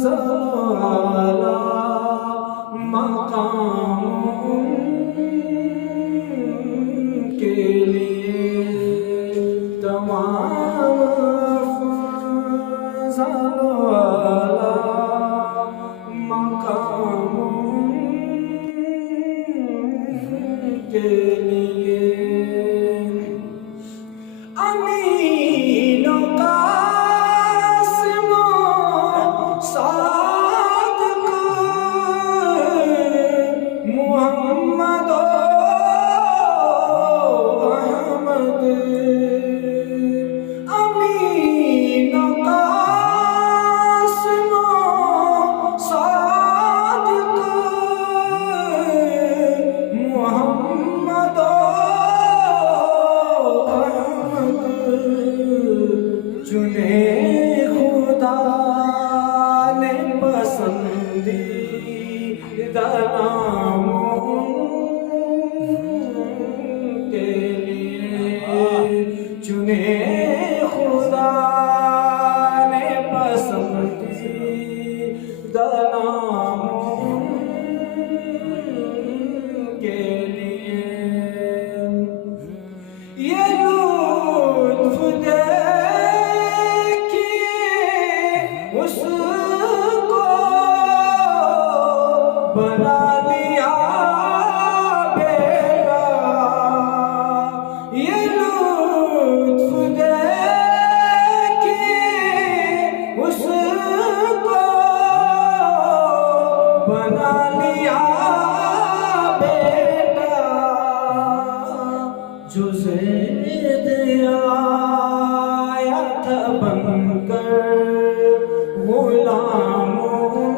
सल्ला मकाम के लिए तमाम सल्ला मकाम के लिए अमीनो कासिमो सादिक मुहम्मद अहमद अमीनो कासिमो सादिक मुहम्मद चुने खुदा ने पसंदीदा नामों के लिए चुने खुदा ने पसंदीदा नामों के लिए ये लुत्फ उसको बना लिया बेटा ये लुत्फ देखिए उसको बना लिया बेटा जो ज़ैद आया था बनकर गुलामों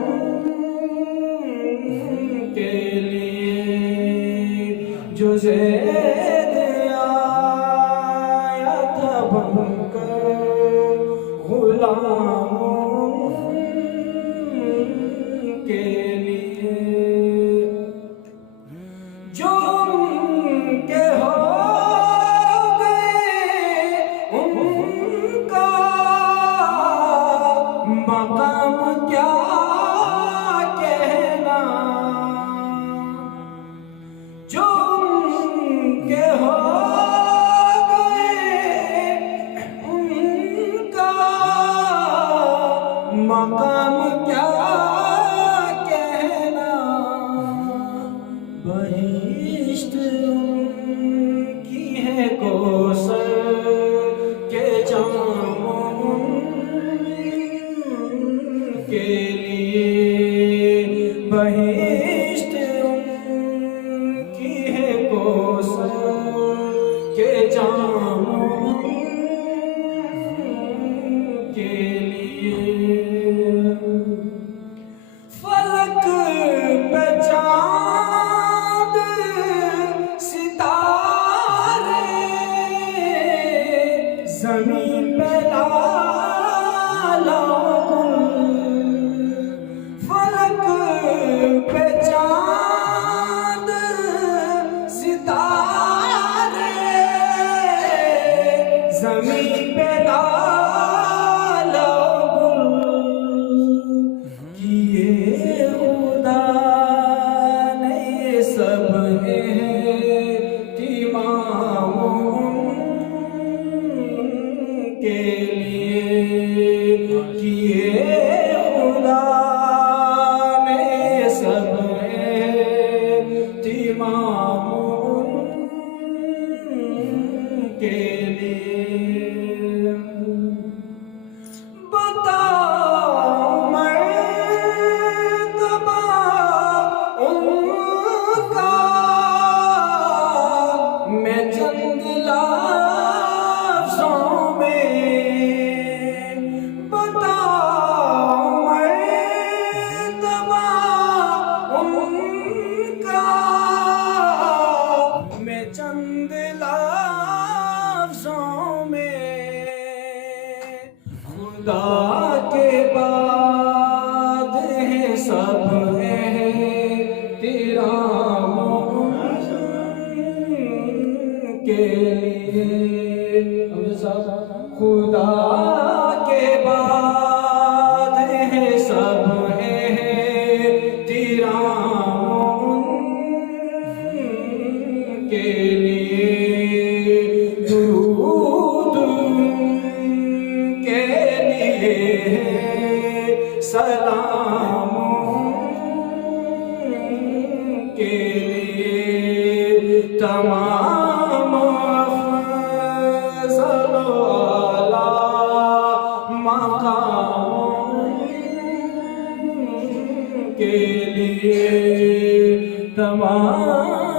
के लिए जो ज़ैद आया था बनकर गुलामों के लिए जो उनके हो मकाम क्या कहना जो उनके हो गए उनका मकाम क्या कहना बहिश्त उनकी है कौसर के जामों के लिए बहिश्त उनकी है कौसर के जामों के लिए फलक पे चाँद सितारे ज़मीन पे लाला फलक पे सलामों के लिए तमाम फज़ल आला मकामों के लिए तमाम